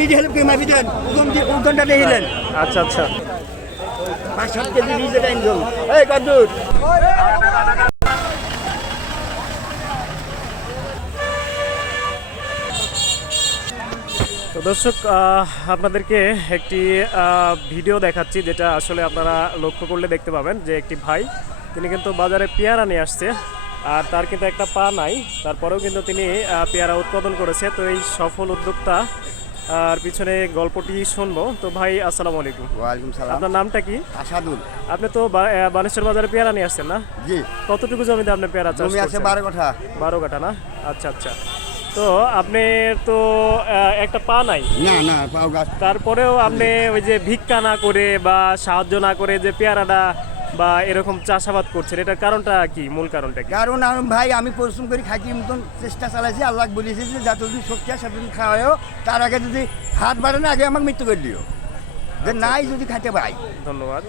নিজে হেল্প করে মাপি দেন দিয়ে আচ্ছা আচ্ছা পাঁচ সাত কেজি নিজে টাইম এই কদ্দুর তো দর্শক আপনাদেরকে একটি আহ, ভিডিও দেখাচ্ছি যেটা আসলে আপনারা লক্ষ্য করলে দেখতে পাবেন যে একটি ভাই তিনি কিন্তু বাজারে পেয়ারা নিয়ে আসছে আর তার কিন্তু একটা পা নাই তারপরেও কিন্তু তিনি পেয়ারা উৎপাদন করেছে। তো এই সফল উদ্যোক্তা আর পিছনে গল্পটি শুনব। তো ভাই আসসালামু আলাইকুম। ওয়ালাইকুম সালাম। আপনার নামটা কি? আসাদুল। আপনি তো বানেশ্বর বাজারে পেয়ারা নিয়ে আসছেন না? জি। কতটুকু জমিতে আপনি পেয়ারা চাষ জমি আছে করছেন? বারো কথা বারো কাঠা না? আচ্ছা আচ্ছা। তো আপনি তো একটা পা নাই? না না পাও গাছ। তারপরেও আপনি ওই যে ভিক্ষা না করে বা সাহায্য না করে যে পেয়ারাটা বা এরকম চাষাবাদ করছেন এটার কারণটা কি মূল কারণটা কি? কারণ আমি ভাই আমি পরিশ্রম করে খাইতে মতন চেষ্টা চালাইছি আল্লাহ বলেছি যে যতদিন শক্তি আছে সেতদিন খাওয়াও তার আগে যদি হাত বাড়ে না আগে আমাকে মৃত্যু করে দিও। যে নাই যদি খাইতে ভাই ধন্যবাদ।